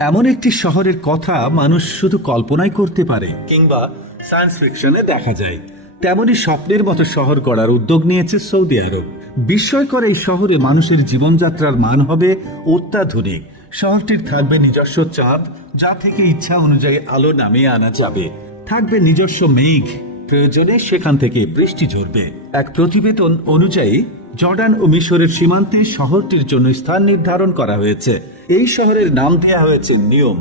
এমন একটি শহরের কথা মানুষ শুধু কল্পনাই করতে পারে কিংবা সায়েন্স ফিকশনে দেখা যায়। তেমনই স্বপ্নের মতো শহর গড়ার উদ্যোগ নিয়েছে সৌদি আরব। বিস্ময়কর এই শহরে মানুষের জীবনযাত্রার মান হবে অত্যাধুনিক। শহরটির থাকবে নিজস্ব চাঁদ, যা থেকে ইচ্ছা অনুযায়ী আলো নামিয়ে আনা যাবে। থাকবে নিজস্ব মেঘ, প্রয়োজনে সেখান থেকে বৃষ্টি ঝরবে। এক প্রতিবেদন অনুযায়ী জর্ডান ও মিশরের সীমান্তে শহরটির জন্য স্থান নির্ধারণ করা হয়েছে। এই শহরের নাম দেওয়া হয়েছে নিয়ম।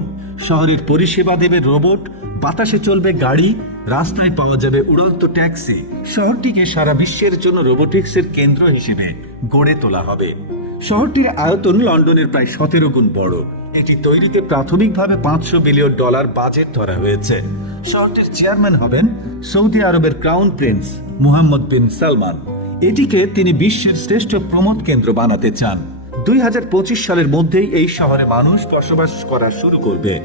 শহরের পরিষেবা দেবে রোবট, বাতাসে চলবে গাড়ি, রাস্তায় পাওয়া যাবে উড়ন্ত ট্যাক্সি। শহরটিকে সারা বিশ্বের জন্য রোবোটিক্সের কেন্দ্র হিসেবে গড়ে তোলা হবে। শহরটির আয়তন লন্ডনের প্রায় 17 গুণ বড়। এটি তৈরিতে প্রাথমিকভাবে $500 বিলিয়ন বাজেট ধরা হয়েছে। শহরটির চেয়ারম্যান হবেন সৌদি আরবের ক্রাউন প্রিন্স মুহাম্মদ বিন সালমান। এটিকে তিনি বিশ্বের শ্রেষ্ঠ প্রমোদ কেন্দ্র বানাতে চান। 2025 সালের মধ্যেই এই শহরে মানুষ বসবাস করা শুরু করবে।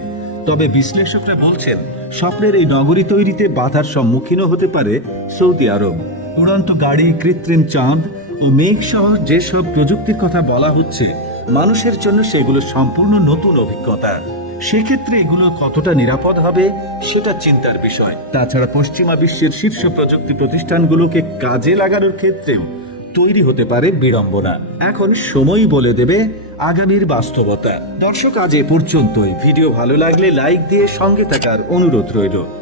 তবে বিশ্লেষকরা বলছেন, স্বপ্নের এই নগরী তৈরিতে বাধার সম্মুখীনও হতে পারে সৌদি আরব। উড়ন্ত গাড়ি, কৃত্রিম চাঁদ ও মেঘ সহ যেসব প্রযুক্তির কথা বলা হচ্ছে, মানুষের জন্য সেগুলো সম্পূর্ণ নতুন অভিজ্ঞতা। সেক্ষেত্রে এগুলো কতটা নিরাপদ হবে সেটা চিন্তার বিষয়। তাছাড়া পশ্চিমা বিশ্বের শীর্ষ প্রযুক্তি প্রতিষ্ঠানগুলোকে কাজে লাগানোর ক্ষেত্রেও তৈরি হতে পারে বিড়ম্বনা। এখন সময়ই বলে দেবে আগামীর বাস্তবতা। দর্শক, আজ এ পর্যন্তই। ভিডিও ভালো লাগলে লাইক দিয়ে সঙ্গে থাকার অনুরোধ রইল।